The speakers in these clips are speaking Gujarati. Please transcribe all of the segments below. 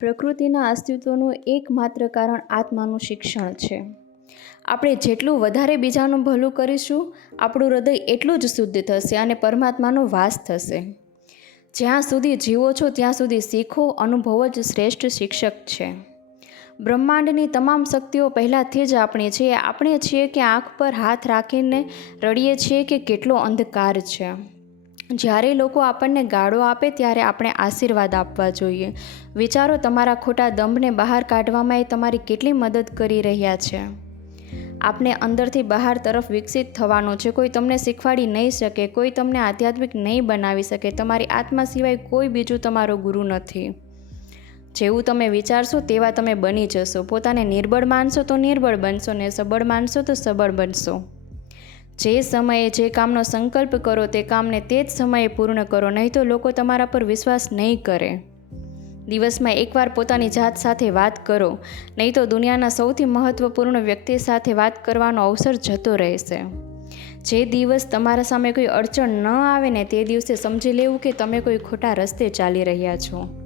પ્રકૃતિના અસ્તિત્વનું એકમાત્ર કારણ આત્માનું શિક્ષણ છે. આપણે જેટલું વધારે બીજાનું ભલું કરીશું, આપણું હૃદય એટલું જ શુદ્ધ થશે અને પરમાત્માનો વાસ થશે. જ્યાં સુધી જીવો છો, ત્યાં સુધી શીખો, અનુભવ જ શ્રેષ્ઠ શિક્ષક છે. બ્રહ્માંડની તમામ શક્તિઓ પહેલાંથી જ આપણી છે. આપણે છીએ કે આંખ પર હાથ રાખીને રડીએ છીએ કે કેટલો અંધકાર છે. જ્યારે લોકો આપણને ગાળો આપે ત્યારે આપણે આશીર્વાદ આપવા જોઈએ. વિચારો, તમારા ખોટા દંભને બહાર કાઢવામાં એ તમારી કેટલી મદદ કરી રહ્યા છે? આપણે અંદરથી બહાર તરફ વિકસિત થવાનું છે. કોઈ તમને શીખવાડી નહીં શકે, કોઈ તમને આધ્યાત્મિક નહીં બનાવી શકે, તમારી આત્મા સિવાય કોઈ બીજું તમારો ગુરુ નથી. જેવું તમે વિચારશો તેવા તમે બની જશો. પોતાને નિર્બળ માનશો તો નિર્બળ બનશો ને સબળ માનશો તો સબળ બનશો. જે સમયે જે કામનો સંકલ્પ કરો તે કામને તે જ સમયે પૂર્ણ કરો, નહીં તો લોકો તમારા પર વિશ્વાસ નહીં કરે. દિવસમાં એકવાર પોતાની જાત સાથે વાત કરો, નહીં તો દુનિયાના સૌથી મહત્ત્વપૂર્ણ વ્યક્તિ સાથે વાત કરવાનો અવસર જતો રહેશે. જે દિવસ તમારા સામે કોઈ અડચણ ન આવે ને તે દિવસે સમજી લેવું કે તમે કોઈ ખોટા રસ્તે ચાલી રહ્યા છો.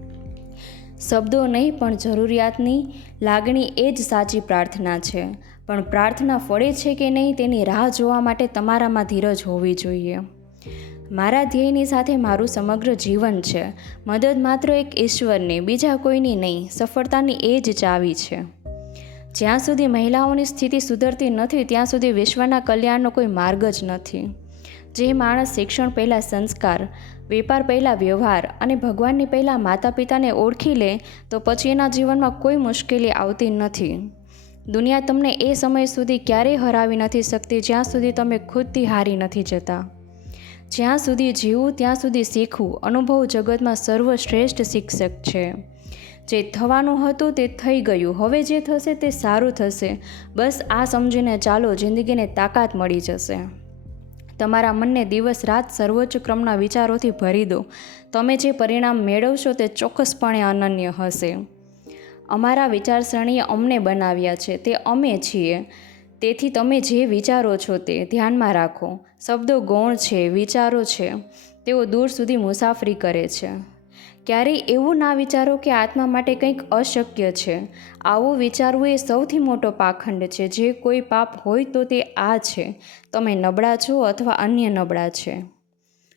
શબ્દો નહીં, પણ જરૂરિયાતની લાગણી એ જ સાચી પ્રાર્થના છે. પણ પ્રાર્થના ફળે છે કે નહીં, તેની રાહ જોવા માટે તમારામાં ધીરજ હોવી જોઈએ. મારા ધ્યેયની સાથે મારું સમગ્ર જીવન છે. મદદ માત્ર એક ઈશ્વરની, બીજા કોઈની નહીં, સફળતાની એ જ ચાવી છે. જ્યાં સુધી મહિલાઓની સ્થિતિ સુધરતી નથી, ત્યાં સુધી વિશ્વના કલ્યાણનો કોઈ માર્ગ જ નથી. જે માણસ શિક્ષણ પહેલાં સંસ્કાર, વેપાર પહેલાં વ્યવહાર અને ભગવાનની પહેલાં માતા પિતાને ઓળખી લે, તો પછી એના જીવનમાં કોઈ મુશ્કેલી આવતી નથી. દુનિયા તમને એ સમય સુધી ક્યારેય હરાવી નથી શકતી જ્યાં સુધી તમે ખુદથી હારી નથી જતા. જ્યાં સુધી જીવવું ત્યાં સુધી શીખવું અનુભવ જગતમાં સર્વશ્રેષ્ઠ શિક્ષક છે. જે થવાનું હતું તે થઈ ગયું. હવે જે થશે તે સારું થશે. બસ આ સમજીને ચાલો જિંદગીને તાકાત મળી જશે. તમારા મનને દિવસ રાત સર્વોચ્ચ ક્રમના વિચારોથી ભરી દો. તમે જે પરિણામ મેળવશો તે ચોક્કસપણે અનન્ય હશે. અમારા વિચારસરણીએ અમને બનાવ્યા છે, તે અમે છીએ. તેથી તમે જે વિચારો છો તે ધ્યાનમાં રાખો. શબ્દો ગૌણ છે, વિચારો છે. તેઓ દૂર સુધી મુસાફરી કરે છે. ક્યારેય એવું ના વિચારો કે આત્મા માટે કંઈક અશક્ય છે. આવું વિચારવું એ સૌથી મોટો પાખંડ છે. જે કોઈ પાપ હોય તો તે આ છે. તમે નબળા છો અથવા અન્ય નબળા છે.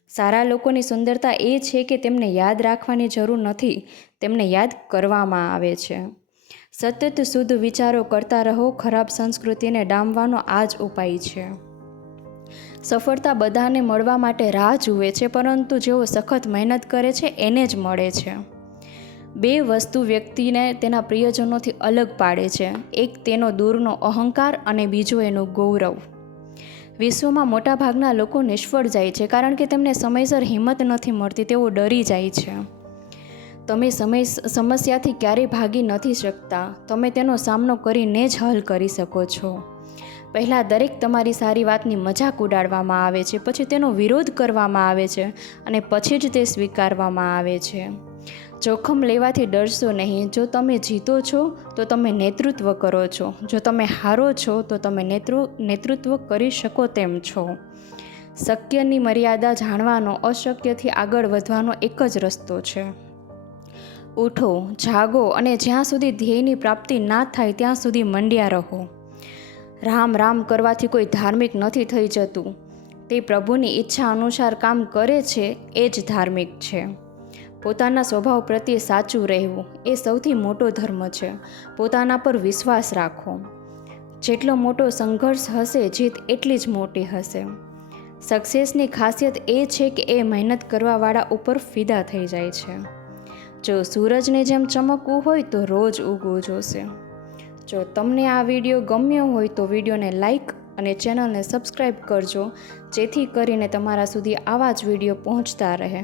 સારા લોકોની સુંદરતા એ છે કે તેમને યાદ રાખવાની જરૂર નથી. તેમને યાદ કરવામાં આવે છે. સતત શુદ્ધ વિચારો કરતા રહો. ખરાબ સંસ્કૃતિને ડામવાનો આ જ ઉપાય છે. સફળતા બધાને મળવા માટે રાહ જુએ છે, પરંતુ જેઓ સખત મહેનત કરે છે, એને જ મળે છે. બે વસ્તુ વ્યક્તિને તેના પ્રિયજનોથી અલગ પાડે છે. એક તેનો દૂરનો અહંકાર અને બીજો એનું ગૌરવ. વિશ્વમાં મોટાભાગના લોકો નિષ્ફળ જાય છે, કારણ કે તેમને સમયસર હિંમત નથી મળતી, તેઓ ડરી જાય છે. તમે સમય, સમસ્યાથી ક્યારેય ભાગી નથી શકતા. તમે તેનો સામનો કરીને જ હલ કરી શકો છો. પહેલાં દરેક તમારી સારી વાતની મજાક ઉડાડવામાં આવે છે, પછી તેનો વિરોધ કરવામાં આવે છે અને પછી જ તે સ્વીકારવામાં આવે છે. જોખમ લેવાથી ડરશો નહીં. જો તમે જીતો છો, તો તમે નેતૃત્વ કરો છો. જો તમે હારો છો, તો તમે નેતૃ, નેતૃત્વ કરી શકો તેમ છો. શક્યની મર્યાદા જાણવાનો અશક્યથી આગળ વધવાનો એક જ રસ્તો છે. ઉઠો, જાગો અને જ્યાં સુધી ધ્યેયની પ્રાપ્તિ ના થાય, ત્યાં સુધી મંડ્યા રહો. રામ રામ કરવાથી કોઈ ધાર્મિક નથી થઈ જતું. તે પ્રભુની ઈચ્છા અનુસાર કામ કરે છે, એ જ ધાર્મિક છે. પોતાના સ્વભાવ પ્રત્યે સાચું રહેવું એ સૌથી મોટો ધર્મ છે. પોતાના પર વિશ્વાસ રાખો. જેટલો મોટો સંઘર્ષ હશે, જીત એટલી જ મોટી હશે. સક્સેસની ખાસિયત એ છે કે એ મહેનત કરવાવાળા ઉપર ફિદા થઈ જાય છે. જો સૂરજને જેમ ચમકવું હોય, તો રોજ ઉગવું જોશે. જો તમને આ વીડિયો ગમ્યો હોય તો વિડીયોને લાઇક અને ચેનલને સબસ્ક્રાઈબ કરજો, જેથી કરીને તમારા સુધી આવા જ વીડિયો પહોંચતા રહે.